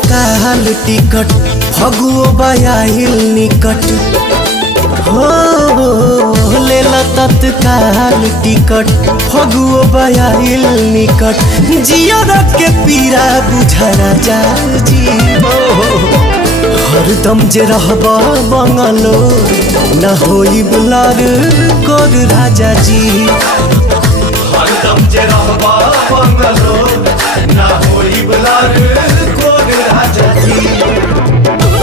तत्काल टिकट फगुओ बयाहिल निकट हो लेला तत्काल टिकट फगुओ बयाहिल निकट जियर के पीरा बुझा राजा जी हरदम जे रहबा बंगलो न होई बुलार कोर राजा जी हरदम जे रहबा बंगलो ना होई बुलार कोर राजा जी।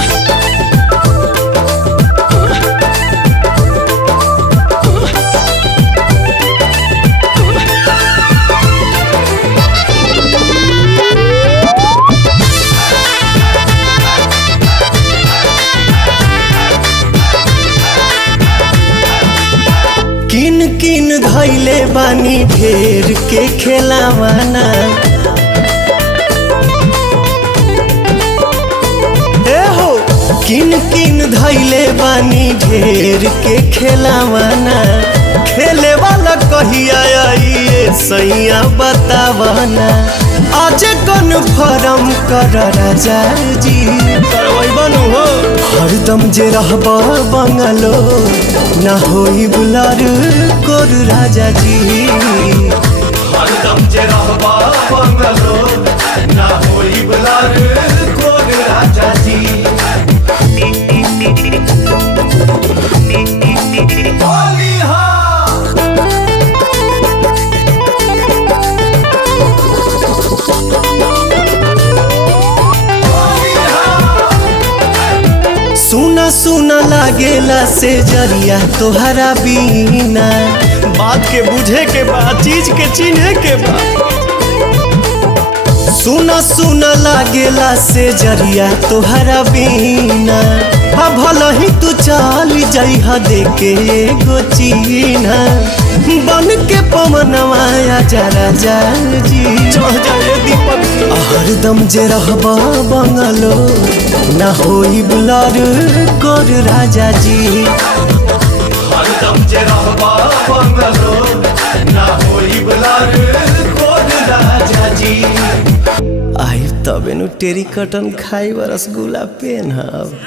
किन किन धैले बानी ढेर के खेलावाना ए हो किन किन धैले बानी ढेर के खेलावाना खेले वाला कहिया आइए सैया बतावाना आज कन्फर्म कर राजा जी बनू हो हरदम जे रहबा बंगलो ना होई बुलार कोर राजा जी हरदम जे रहबा बंगलो ना होई बुलार कोर राजा जी। होली हा सुना सुना लागेला से जरिया तोहरा बीना बात के बुझे के बाद चीज के चिन्हे के बाद सुना सुना लागेला से जरिया तोहरा बीना भला ही तू चल जइहा देके एगो चीना बन के पवनवा आजा राजा जी दीपक हरदम जे रहबा बंगलो ना होई बुलार कोर राजा जी हरदम जे रहबा बंगलो ना होई बुलार कोर राजा जी। आई तबे नु टेरी कटन खाई रसगुल्ला पेन हब।